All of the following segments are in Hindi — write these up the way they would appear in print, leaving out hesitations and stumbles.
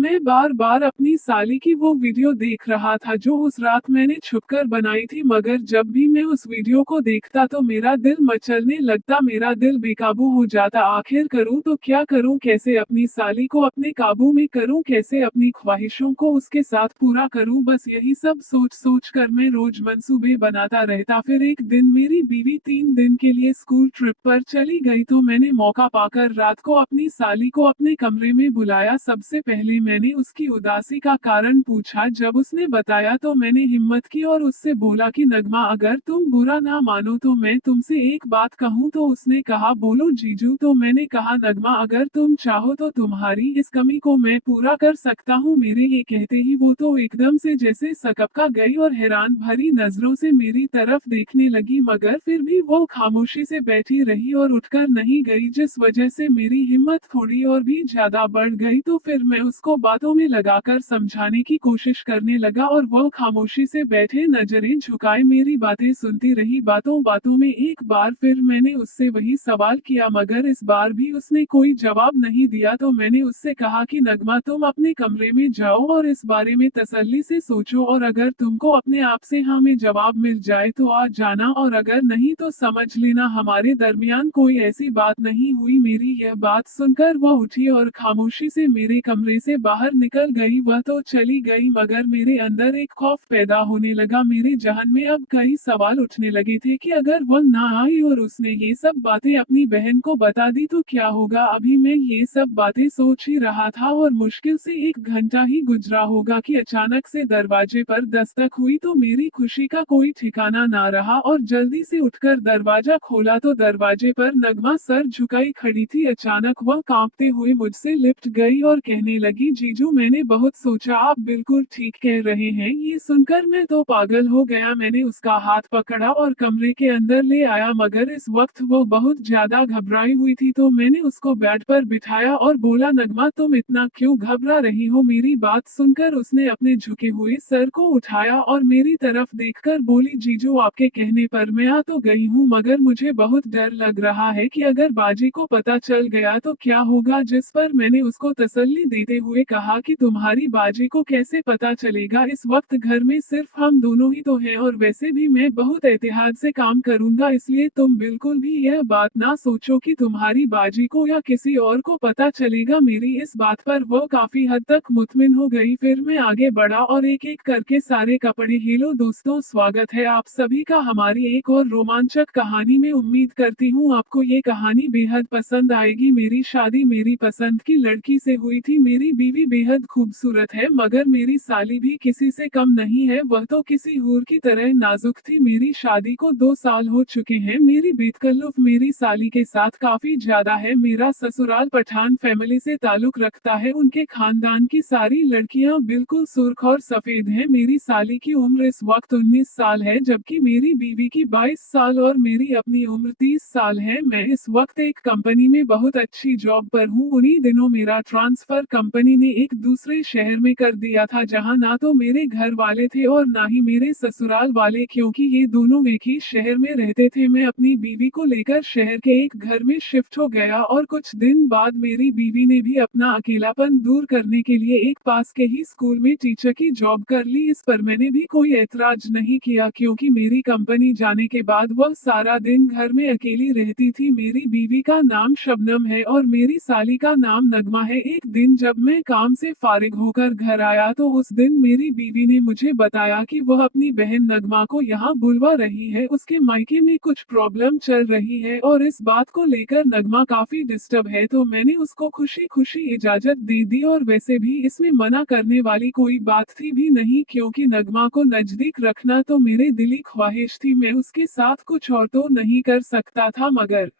मैं बार बार अपनी साली की वो वीडियो देख रहा था जो उस रात मैंने छुपकर बनाई थी, मगर जब भी मैं उस वीडियो को देखता तो मेरा दिल मचलने लगता, मेरा दिल बेकाबू हो जाता। आखिर करूं तो क्या करूं, कैसे अपनी साली को अपने काबू में करूं, कैसे अपनी ख्वाहिशों को उसके साथ पूरा करूं। बस यही सब सोच सोच कर मैं रोज मंसूबे बनाता रहता। फिर एक दिन मेरी बीवी 3 दिन के लिए स्कूल ट्रिप पर चली गई तो मैंने मौका पाकर रात को अपनी साली को अपने कमरे में बुलाया। सबसे पहले मैंने उसकी उदासी का कारण पूछा। जब उसने बताया तो मैंने हिम्मत की और उससे बोला कि नगमा, अगर तुम बुरा ना मानो तो मैं तुमसे एक बात कहूं। तो उसने कहा, बोलो जीजू। तो मैंने कहा, नगमा अगर तुम चाहो तो तुम्हारी इस कमी को मैं पूरा कर सकता हूं। मेरे ये कहते ही वो तो एकदम से जैसे सकपका गई और हैरान भरी नजरों से मेरी तरफ देखने लगी, मगर फिर भी वो खामोशी से बैठी रही और उठकर नहीं गई, जिस वजह से मेरी हिम्मत थोड़ी और भी ज्यादा बढ़ गई। तो फिर मैं उसको बातों में लगाकर समझाने की कोशिश करने लगा और वो खामोशी से बैठे नजरें झुकाए मेरी बातें सुनती रही। बातों बातों में एक बार फिर मैंने उससे वही सवाल किया, मगर इस बार भी उसने कोई जवाब नहीं दिया। तो मैंने उससे कहा कि नगमा, तुम अपने कमरे में जाओ और इस बारे में तसल्ली से सोचो, और अगर तुमको अपने आप से हाँ में जवाब मिल जाए तो आ जाना, और अगर नहीं तो समझ लेना हमारे दरमियान कोई ऐसी बात नहीं हुई। मेरी यह बात सुनकर वह उठी और खामोशी से मेरे कमरे से बाहर निकल गई। वह तो चली गई, मगर मेरे अंदर एक खौफ पैदा होने लगा। मेरे जहन में अब कई सवाल उठने लगे थे कि अगर वह ना आई और उसने ये सब बातें अपनी बहन को बता दी तो क्या होगा। अभी मैं ये सब बातें सोच ही रहा था और मुश्किल से 1 घंटा ही गुजरा होगा कि अचानक से दरवाजे पर दस्तक हुई। तो मेरी खुशी का कोई ठिकाना ना रहा और जल्दी से उठकर दरवाजा खोला तो दरवाजे पर नगमा सर झुकाई खड़ी थी। अचानक वह कांपते हुए मुझसे लिपट गई और कहने लगी, जीजू मैंने बहुत सोचा, आप बिल्कुल ठीक कह रहे हैं। ये सुनकर मैं तो पागल हो गया। मैंने उसका हाथ पकड़ा और कमरे के अंदर ले आया, मगर इस वक्त वो बहुत ज्यादा घबराई हुई थी। तो मैंने उसको बेड पर बिठाया और बोला, नगमा तुम इतना क्यों घबरा रही हो। मेरी बात सुनकर उसने अपने झुके हुए सर को उठाया और मेरी तरफ देखकर बोली, जीजू आपके कहने पर मैं आ तो गई हूँ, मगर मुझे बहुत डर लग रहा है कि अगर बाजी को पता चल गया तो क्या होगा। जिस पर मैंने उसको तसल्ली देते हुए कहा कि तुम्हारी बाजी को कैसे पता चलेगा, इस वक्त घर में सिर्फ हम दोनों ही तो हैं, और वैसे भी मैं बहुत एहतियात से काम करूंगा, इसलिए तुम बिल्कुल भी यह बात ना सोचो कि तुम्हारी बाजी को या किसी और को पता चलेगा। मेरी इस बात पर वो काफी हद तक मुतमिन हो गई। फिर मैं आगे बढ़ा और एक एक करके सारे कपड़े। हेलो दोस्तों, स्वागत है आप सभी का हमारी एक और रोमांचक कहानी में। उम्मीद करती हूँ आपको ये कहानी बेहद पसंद आएगी। मेरी शादी मेरी पसंद की लड़की से हुई थी। मेरी बीवी बेहद खूबसूरत है, मगर मेरी साली भी किसी से कम नहीं है। वह तो किसी हूर की तरह नाजुक थी। मेरी शादी को 2 साल हो चुके हैं। मेरी बेतकल्लुफ मेरी साली के साथ काफी ज्यादा है। मेरा ससुराल पठान फैमिली से ताल्लुक रखता है। उनके खानदान की सारी लड़कियां बिल्कुल सुर्ख और सफेद हैं। मेरी साली की उम्र इस वक्त 19 साल है, जबकि मेरी बीवी की 22 साल और मेरी अपनी उम्र 30 साल है। मैं इस वक्त एक कंपनी में बहुत अच्छी जॉब पर हूँ। उन्हीं दिनों मेरा ट्रांसफर कंपनी ने एक दूसरे शहर में कर दिया था, जहाँ ना तो मेरे घर वाले थे और ना ही मेरे ससुराल वाले, क्योंकि ये दोनों एक ही शहर में रहते थे। मैं अपनी बीवी को लेकर शहर के एक घर में शिफ्ट हो गया और कुछ दिन बाद मेरी बीवी ने भी अपना अकेलापन दूर करने के लिए एक पास के ही स्कूल में टीचर की जॉब कर ली। इस पर मैंने भी कोई ऐतराज नहीं किया, क्योंकि मेरी कंपनी जाने के बाद वह सारा दिन घर में अकेली रहती थी। मेरी बीवी का नाम शबनम है और मेरी साली का नाम नगमा है। एक दिन जब मैं काम से फारिग होकर घर आया तो उस दिन मेरी बीवी ने मुझे बताया कि वह अपनी बहन नगमा को यहाँ बुलवा रही है। उसके मायके में कुछ प्रॉब्लम चल रही है और इस बात को लेकर नगमा काफी डिस्टर्ब है। तो मैंने उसको खुशी खुशी इजाजत दे दी, और वैसे भी इसमें मना करने वाली कोई बात थी भी नहीं, क्योंकि नगमा को नजदीक रखना तो मेरे दिली ख्वाहिश थी। मैं उसके साथ कुछ और तो नहीं कर सकता था, मगर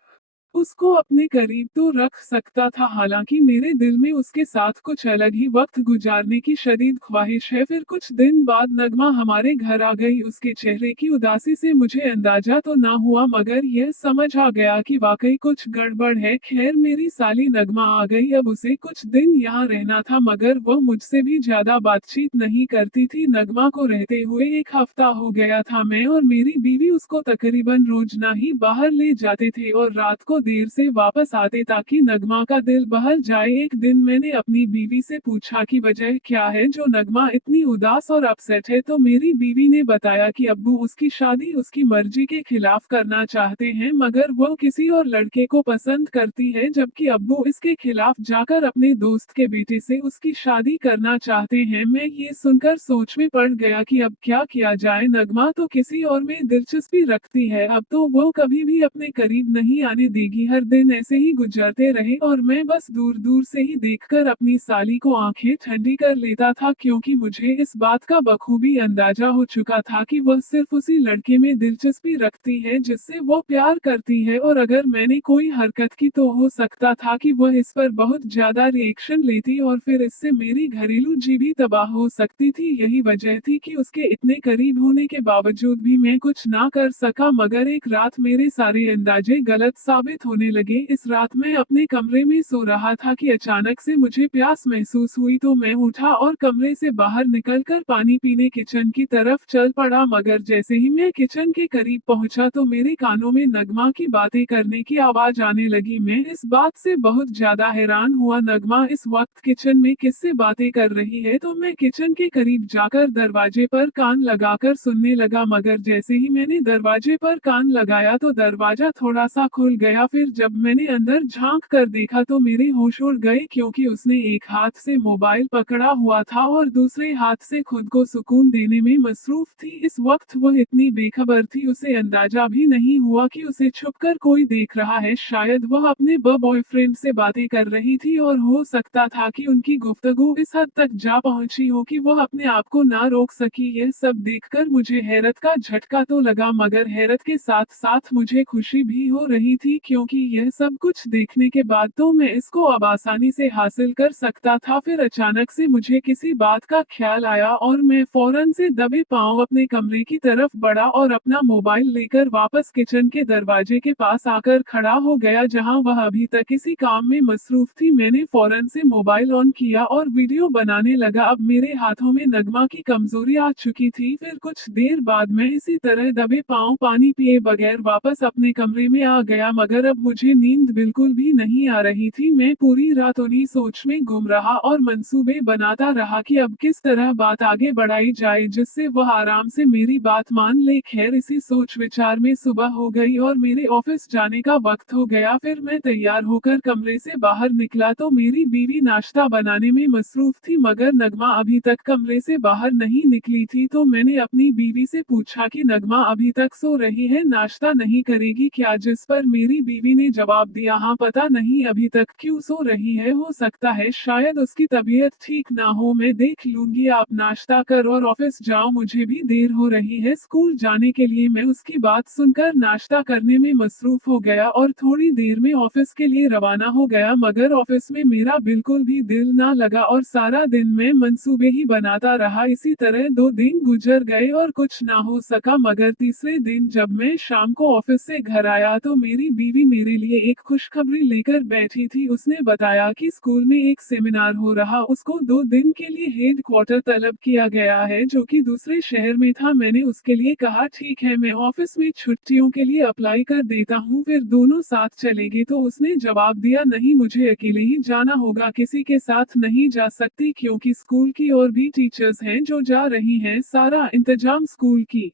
उसको अपने करीब तो रख सकता था। हालांकि मेरे दिल में उसके साथ कुछ अलग ही वक्त गुजारने की शदीद ख्वाहिश है। फिर कुछ दिन बाद नगमा हमारे घर आ गई। उसके चेहरे की उदासी से मुझे अंदाजा तो ना हुआ, मगर यह समझ आ गया कि वाकई कुछ गड़बड़ है। खैर, मेरी साली नगमा आ गई। अब उसे कुछ दिन यहाँ रहना था, मगर वह मुझसे भी ज्यादा बातचीत नहीं करती थी। नगमा को रहते हुए 1 हफ्ता हो गया था। मैं और मेरी बीवी उसको तकरीबन रोज ना ही बाहर ले जाते थे और रात को देर से वापस आते ताकि नगमा का दिल बहल जाए। एक दिन मैंने अपनी बीवी से पूछा कि वजह क्या है जो नगमा इतनी उदास और अपसेट है, तो मेरी बीवी ने बताया कि अब्बू उसकी शादी उसकी मर्जी के खिलाफ करना चाहते हैं, मगर वो किसी और लड़के को पसंद करती है, जबकि अब्बू इसके खिलाफ जाकर अपने दोस्त के बेटे से उसकी शादी करना चाहते हैं। मैं ये सुनकर सोच में पड़ गया कि अब क्या किया जाए। नगमा तो किसी और में दिलचस्पी रखती है, अब तो वो कभी भी अपने करीब नहीं आने देगी। हर दिन ऐसे ही गुजरते रहे और मैं बस दूर दूर से ही देखकर अपनी साली को आंखें ठंडी कर लेता था, क्योंकि मुझे इस बात का बखूबी अंदाजा हो चुका था कि वह सिर्फ उसी लड़के में दिलचस्पी रखती है जिससे वो प्यार करती है, और अगर मैंने कोई हरकत की तो हो सकता था कि वह इस पर बहुत ज्यादा रिएक्शन लेती और फिर इससे मेरी घरेलू जीवी तबाह हो सकती थी। यही वजह थी कि उसके इतने करीब होने के बावजूद भी मैं कुछ ना कर सका। मगर एक रात मेरे सारे अंदाजे गलत साबित होने लगे। इस रात मैं अपने कमरे में सो रहा था कि अचानक से मुझे प्यास महसूस हुई, तो मैं उठा और कमरे से बाहर निकलकर पानी पीने किचन की तरफ चल पड़ा। मगर जैसे ही मैं किचन के करीब पहुंचा तो मेरे कानों में नगमा की बातें करने की आवाज आने लगी। मैं इस बात से बहुत ज्यादा हैरान हुआ, नगमा इस वक्त किचन में किससे बातें कर रही है। तो मैं किचन के करीब जाकर दरवाजे पर कान लगाकर सुनने लगा, मगर जैसे ही मैंने दरवाजे पर कान लगाया तो दरवाजा थोड़ा सा खुल गया। फिर जब मैंने अंदर झांक कर देखा तो मेरे होश उड़ गए, क्योंकि उसने एक हाथ से मोबाइल पकड़ा हुआ था और दूसरे हाथ से खुद को सुकून देने में मसरूफ थी। इस वक्त वह इतनी बेखबर थी, उसे अंदाजा भी नहीं हुआ कि उसे छुपकर कोई देख रहा है। शायद वह अपने बॉयफ्रेंड से बातें कर रही थी और हो सकता था कि उनकी गुफ्तगू इस हद तक जा पहुंची हो कि वह अपने आप को ना रोक सकी। यह सब देखकर मुझे हैरत का झटका तो लगा, मगर हैरत के साथ साथ मुझे खुशी भी हो रही थी, क्योंकि यह सब कुछ देखने के बाद तो मैं इसको अब आसानी से हासिल कर सकता था। फिर अचानक से मुझे किसी बात का ख्याल आया और मैं फौरन से दबे पांव अपने कमरे की तरफ बढ़ा और अपना मोबाइल लेकर वापस किचन के दरवाजे के पास आकर खड़ा हो गया, जहां वह अभी तक किसी काम में मसरूफ थी। मैंने फौरन से मोबाइल ऑन किया और वीडियो बनाने लगा। अब मेरे हाथों में नगमा की कमजोरी आ चुकी थी। फिर कुछ देर बाद मैं इसी तरह दबे पांव पानी पिए बगैर वापस अपने कमरे में आ गया, मगर अब मुझे नींद बिल्कुल भी नहीं आ रही थी। मैं पूरी रात उन्हीं सोच में गुम रहा और मंसूबे बनाता रहा कि अब किस तरह बात आगे बढ़ाई जाए जिससे वह आराम से मेरी बात मान ले। खैर, इसी सोच विचार में सुबह हो गई और मेरे ऑफिस जाने का वक्त हो गया। फिर मैं तैयार होकर कमरे से बाहर निकला तो मेरी बीवी नाश्ता बनाने में मसरूफ थी, मगर नगमा अभी तक कमरे से बाहर नहीं निकली थी। तो मैंने अपनी बीवी से पूछा कि नगमा अभी तक सो रही है, नाश्ता नहीं करेगी क्या? जिस पर मेरी बीवी ने जवाब दिया, हाँ पता नहीं अभी तक क्यों सो रही है, हो सकता है शायद उसकी तबीयत ठीक ना हो, मैं देख लूंगी, आप नाश्ता कर और ऑफिस जाओ, मुझे भी देर हो रही है स्कूल जाने के लिए। मैं उसकी बात सुनकर नाश्ता करने में मसरूफ हो गया और थोड़ी देर में ऑफिस के लिए रवाना हो गया, मगर ऑफिस में मेरा बिल्कुल भी दिल ना लगा और सारा दिन मैं मंसूबे ही बनाता रहा। इसी तरह 2 दिन गुजर गए और कुछ ना हो सका, मगर तीसरे दिन जब मैं शाम को ऑफिस से घर आया तो मेरी बीवी मेरे लिए एक खुशखबरी लेकर बैठी थी। उसने बताया कि स्कूल में एक सेमिनार हो रहा, उसको 2 दिन के लिए हेड क्वार्टर तलब किया गया है जो कि दूसरे शहर में था। मैंने उसके लिए कहा ठीक है, मैं ऑफिस में छुट्टियों के लिए अप्लाई कर देता हूँ, फिर दोनों साथ चलेंगे। तो उसने जवाब दिया नहीं, मुझे अकेले ही जाना होगा, किसी के साथ नहीं जा सकती, क्योंकि स्कूल की और भी टीचर्स हैं जो जा रही हैं, सारा इंतजाम स्कूल की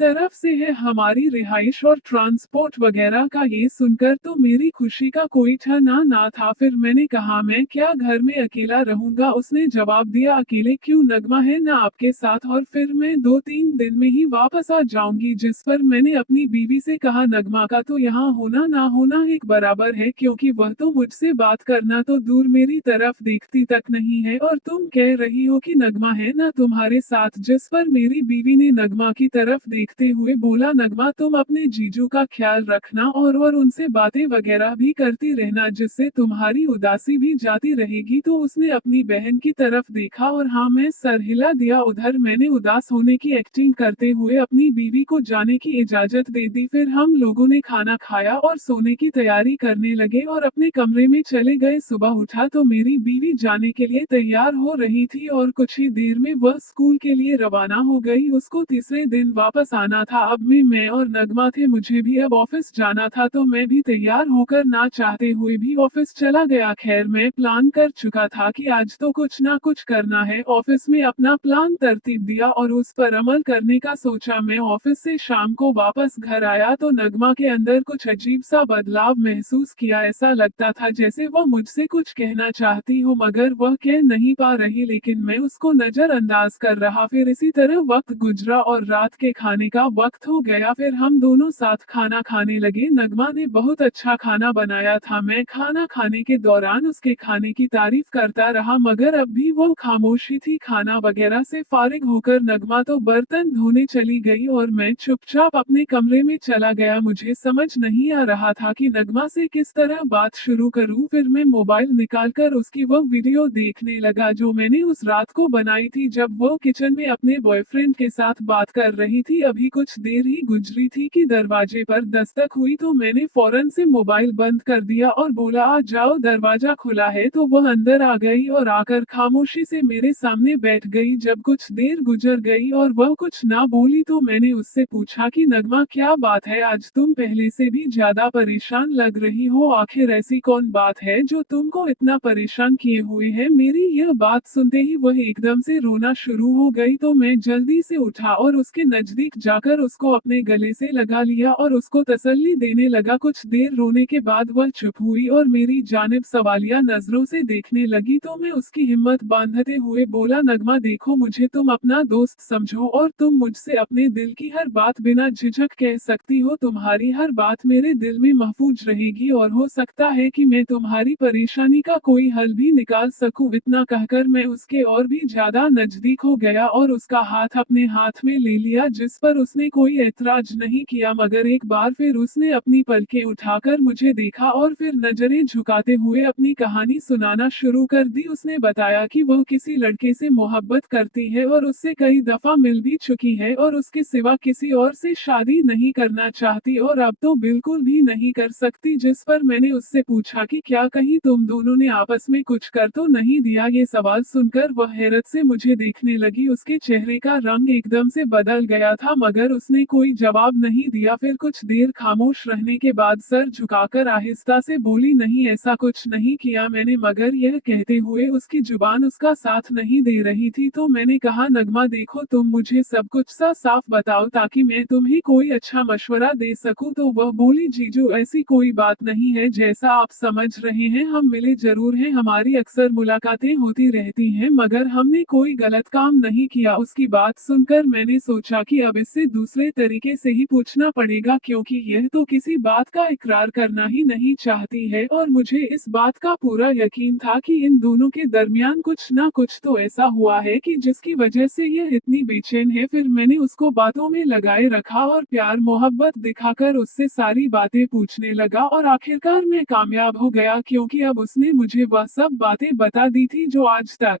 तरफ से है, हमारी रिहाइश और ट्रांसपोर्ट वगैरह का। ये सुनकर तो मेरी खुशी का कोई ठिकाना ना था। फिर मैंने कहा मैं क्या घर में अकेला रहूंगा? उसने जवाब दिया अकेले क्यों, नगमा है ना आपके साथ, और फिर मैं 2-3 दिन में ही वापस आ जाऊंगी। जिस पर मैंने अपनी बीवी से कहा नगमा का तो यहाँ होना ना होना एक बराबर है, क्योंकि वह तो मुझसे बात करना तो दूर मेरी तरफ देखती तक नहीं है, और तुम कह रही हो कि नगमा है ना तुम्हारे साथ। जिस पर मेरी बीवी ने नगमा की तरफ देखते हुए बोला नगमा तुम अपने जीजू का ख्याल रखना और उनसे बातें वगैरह भी करती रहना, जिससे तुम्हारी उदासी भी जाती रहेगी। तो उसने अपनी बहन की तरफ देखा और हाँ मैं सर हिला दिया। उधर मैंने उदास होने की एक्टिंग करते हुए अपनी बीवी को जाने की इजाजत दे दी। फिर हम लोगों ने खाना खाया और सोने की तैयारी करने लगे और अपने कमरे में चले गए। सुबह उठा तो मेरी बीवी जाने के लिए तैयार हो रही थी और कुछ ही देर में वह स्कूल के लिए रवाना हो गई। उसको तीसरे दिन वापस आना था। अब मैं और नगमा थे, मुझे भी अब ऑफिस जाना था तो मैं भी तैयार होकर ना चाहते हुए भी ऑफिस चला गया। खैर मैं प्लान कर चुका था कि आज तो कुछ ना कुछ करना है। ऑफिस में अपना प्लान तरतीब दिया और उस पर अमल करने का सोचा। मैं ऑफिस से शाम को वापस घर आया तो नगमा के अंदर कुछ अजीब सा बदलाव महसूस किया। ऐसा लगता था जैसे वह मुझसे कुछ कहना चाहती हो मगर वह कह नहीं पा रही, लेकिन मैं उसको नजरअंदाज कर रहा। फिर इसी तरह वक्त गुजरा और रात के खाने का वक्त हो गया। फिर हम दोनों साथ खाना खाने लगे। नगमा ने बहुत अच्छा खाना बनाया था। मैं खाना खाने के दौरान उसके खाने की तारीफ करता रहा मगर अब भी वो खामोश ही थी। खाना वगैरह से फारिग होकर नगमा तो बर्तन धोने चली गई और मैं चुपचाप अपने कमरे में चला गया। मुझे समझ नहीं आ रहा था कि नगमा से किस तरह बात शुरू करूं। फिर मैं मोबाइल निकालकर उसकी वो वीडियो देखने लगा जो मैंने उस रात को बनाई थी जब वो किचन में अपने बॉयफ्रेंड के साथ बात कर रही थी। अभी कुछ देर ही गुजरी थी कि दरवाजे पर दस्तक हुई तो मैंने फौरन से मोबाइल बंद कर दिया और बोला आ जाओ, दरवाजा खुला है। तो वह अंदर आ गई और आकर खामोशी से मेरे सामने बैठ गई। जब कुछ देर गुजर गई और वह कुछ ना बोली तो मैंने उससे पूछा कि नगमा क्या बात है, आज तुम पहले से भी ज्यादा परेशान लग रही हो। आखिर ऐसी कौन बात है जो तुमको इतना परेशान किए हुए है। मेरी यह बात सुनते ही वह एकदम से रोना शुरू हो गई तो मैं जल्दी से उठा और उसके नजदीक जाकर उसको अपने गले से लगा लिया और उसको तसल्ली देने लगा। कुछ देर रोने के बाद वह चुप हुई और मेरी जानिब सवालिया नजरों से देखने लगी तो मैं उसकी हिम्मत बांधते हुए बोला नगमा देखो, मुझे तुम अपना दोस्त समझो और तुम मुझसे अपने दिल की हर बात बिना झिझक कह सकती हो। तुम्हारी हर बात मेरे दिल में महफूज रहेगी और हो सकता है कि मैं तुम्हारी परेशानी का कोई हल भी निकाल सकूं। इतना कहकर मैं उसके और भी ज्यादा नजदीक हो गया और उसका हाथ अपने हाथ में ले लिया जिस पर उसने कोई ऐतराज नहीं किया मगर एक बार फिर उसने अपनी पलकें उठाकर मुझे देखा और फिर नजरें झुकाते हुए अपनी कहानी सुनाना शुरू कर दी। उसने बताया कि वह किसी लड़के से मोहब्बत करती है और उससे कई दफा मिल भी चुकी है और उसके सिवा किसी और से शादी नहीं करना चाहती और अब तो बिल्कुल भी नहीं कर सकती। जिस पर मैंने उससे पूछा कि क्या कहीं तुम दोनों ने आपस में कुछ कर तो नहीं दिया। ये सवाल सुनकर वह हैरत से मुझे देखने लगी। उसके चेहरे का रंग एकदम से बदल गया था मगर उसने कोई जवाब नहीं दिया। फिर कुछ देर खामोश रहने के बाद सर झुकाकर आहिस्ता से बोली नहीं, ऐसा कुछ नहीं किया मैंने। मगर यह कहते हुए उसकी जुबान उसका साथ नहीं दे रही थी तो मैंने कहा नगमा देखो, तुम मुझे सब कुछ सा साफ बताओ ताकि मैं तुम्हें कोई अच्छा मशवरा दे सकूं। तो वह बोली जीजू ऐसी कोई बात नहीं है, जैसा आप समझ रहे हैं हम मिले जरूर हैं, हमारी अक्सर मुलाकातें होती रहती हैं मगर हमने कोई गलत काम नहीं किया। उसकी बात सुनकर मैंने सोचा कि अब इससे दूसरे तरीके से ही पूछना पड़ेगा क्योंकि यह तो किसी बात का इकरार करना ही नहीं चाहती है और मुझे इस बात का पूरा यकीन था कि इन दोनों के दरमियान कुछ ना कुछ तो ऐसा हुआ है कि जिसकी वजह से यह इतनी बेचैन है। फिर मैंने उसको बातों में लगाए रखा और प्यार मोहब्बत दिखाकर उससे सारी बातें पूछने लगा और आखिरकार मैं कामयाब हो गया क्योंकि अब उसने मुझे वह सब बातें बता दी थी जो आज तक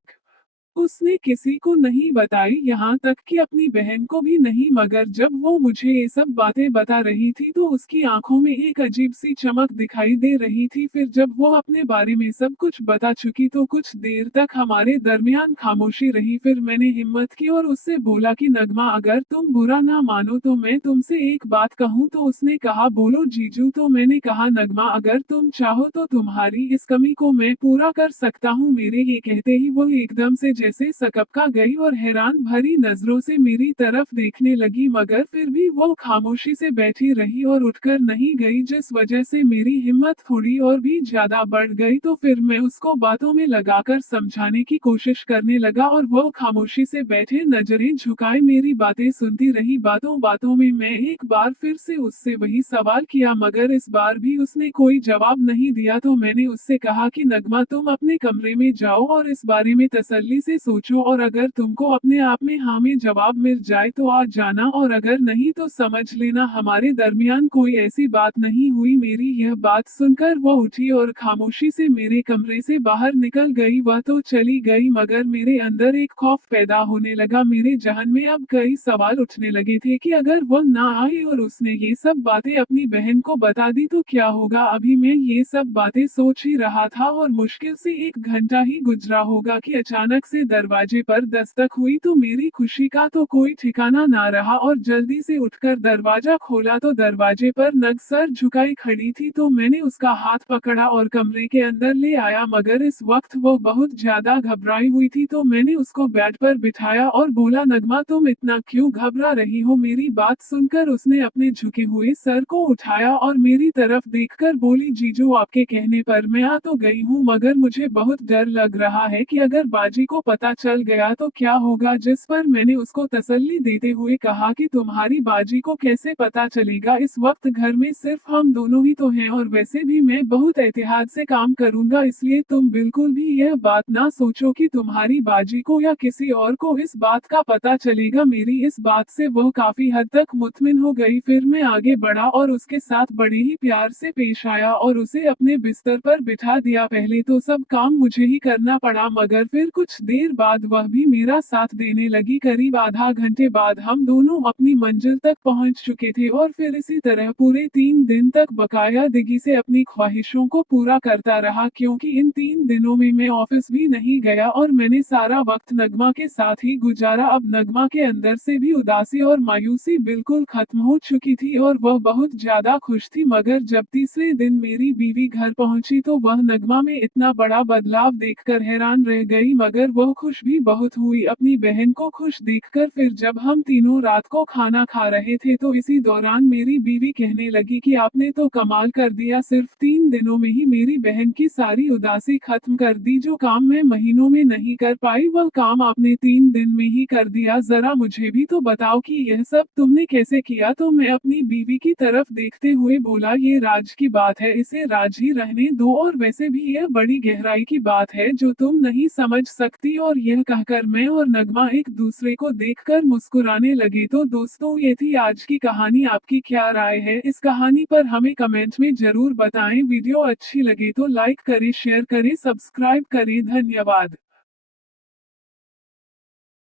उसने किसी को नहीं बताई, यहाँ तक कि अपनी बहन को भी नहीं। मगर जब वो मुझे ये सब बातें बता रही थी तो उसकी आंखों में एक अजीब सी चमक दिखाई दे रही थी। फिर जब वो अपने बारे में सब कुछ बता चुकी तो कुछ देर तक हमारे दरमियान खामोशी रही। फिर मैंने हिम्मत की और उससे बोला कि नगमा अगर तुम बुरा ना मानो तो मैं तुमसे एक बात कहूँ। तो उसने कहा बोलो जीजू। तो मैंने कहा नगमा अगर तुम चाहो तो तुम्हारी इस कमी को मैं पूरा कर सकता हूँ। मेरे ये कहते ही वो एकदम से जैसे सकपका गई और हैरान भरी नजरों से मेरी तरफ देखने लगी मगर फिर भी वो खामोशी से बैठी रही और उठकर नहीं गई जिस वजह से मेरी हिम्मत थोड़ी और भी ज्यादा बढ़ गई। तो फिर मैं उसको बातों में लगाकर समझाने की कोशिश करने लगा और वो खामोशी से बैठे नजरें झुकाए मेरी बातें सुनती रही। बातों बातों में मैं एक बार फिर से उससे वही सवाल किया मगर इस बार भी उसने कोई जवाब नहीं दिया। तो मैंने उससे कहा कि नगमा तुम अपने कमरे में जाओ और इस बारे में तसल्ली से सोचो और अगर तुमको अपने आप में हाँ में जवाब मिल जाए तो आ जाना और अगर नहीं तो समझ लेना हमारे दरमियान कोई ऐसी बात नहीं हुई। मेरी यह बात सुनकर वो उठी और खामोशी से मेरे कमरे से बाहर निकल गई। वह तो चली गई मगर मेरे अंदर एक खौफ पैदा होने लगा। मेरे जहन में अब कई सवाल उठने लगे थे कि अगर वह ना आई और उसने ये सब बातें अपनी बहन को बता दी तो क्या होगा। अभी मैं ये सब बातें सोच ही रहा था और मुश्किल से 1 घंटा ही गुजरा होगा कि अचानक से दरवाजे पर दस्तक हुई तो मेरी खुशी का तो कोई ठिकाना ना रहा और जल्दी से उठकर दरवाजा खोला तो दरवाजे पर नग सर झुकाई खड़ी थी तो मैंने उसका हाथ पकड़ा और कमरे के अंदर ले आया, मगर इस वक्त वो बहुत ज्यादा घबराई हुई थी तो मैंने उसको बेड पर बिठाया और बोला, नगमा तुम इतना क्यों घबरा रही हो। मेरी बात सुनकर उसने अपने झुके हुए सर को उठाया और मेरी तरफ देखकर बोली, जीजू आपके कहने पर मैं आ तो गई हूँ, मगर मुझे बहुत डर लग रहा है कि अगर बाजी को पता चल गया तो क्या होगा। जिस पर मैंने उसको तसल्ली देते हुए कहा कि तुम्हारी बाजी को कैसे पता चलेगा, इस वक्त घर में सिर्फ हम दोनों ही तो हैं और वैसे भी मैं बहुत एहतियात से काम करूंगा, इसलिए तुम बिल्कुल भी यह बात ना सोचो कि तुम्हारी बाजी को या किसी और को इस बात का पता चलेगा। मेरी इस बात से वह काफी हद तक मुतमिन हो गई। फिर मैं आगे बढ़ा और उसके साथ बड़े ही प्यार से पेश आया और उसे अपने बिस्तर पर बिठा दिया। पहले तो सब काम मुझे ही करना पड़ा, मगर फिर कुछ देर बाद वह भी मेरा साथ देने लगी। करीब आधा घंटे बाद हम दोनों अपनी मंजिल तक पहुंच चुके थे और फिर इसी तरह पूरे 3 दिन तक बकायदगी से अपनी ख्वाहिशों को पूरा करता रहा, क्योंकि इन 3 दिनों में मैं ऑफिस भी नहीं गया और मैंने सारा वक्त नगमा के साथ ही गुजारा। अब नगमा के अंदर से भी उदासी और मायूसी बिल्कुल खत्म हो चुकी थी और वह बहुत ज्यादा खुश थी, मगर जब तीसरे दिन मेरी बीवी घर पहुंची तो वह नगमा में इतना बड़ा बदलाव देखकर हैरान रह गई, मगर वह खुश भी बहुत हुई अपनी बहन को खुश देखकर। फिर जब हम तीनों रात को खाना खा रहे थे तो इसी दौरान मेरी बीवी कहने लगी कि आपने तो कमाल कर दिया, सिर्फ 3 दिनों में ही मेरी बहन की सारी उदासी खत्म कर दी। जो काम मैं महीनों में नहीं कर पाई वह काम आपने 3 दिन में ही कर दिया। जरा मुझे भी तो बताओ कि यह सब तुमने कैसे किया। तो मैं अपनी बीवी की तरफ देखते हुए बोला, ये राज की बात है, इसे राज ही रहने दो, और वैसे भी यह बड़ी गहराई की बात है जो तुम नहीं समझ सकती। और यह कहकर मैं और नगमा एक दूसरे को देखकर मुस्कुराने लगे। तो दोस्तों, ये थी आज की कहानी। आपकी क्या राय है इस कहानी पर हमें कमेंट में जरूर बताएं। वीडियो अच्छी लगे तो लाइक करें, शेयर करें, सब्सक्राइब करें। धन्यवाद।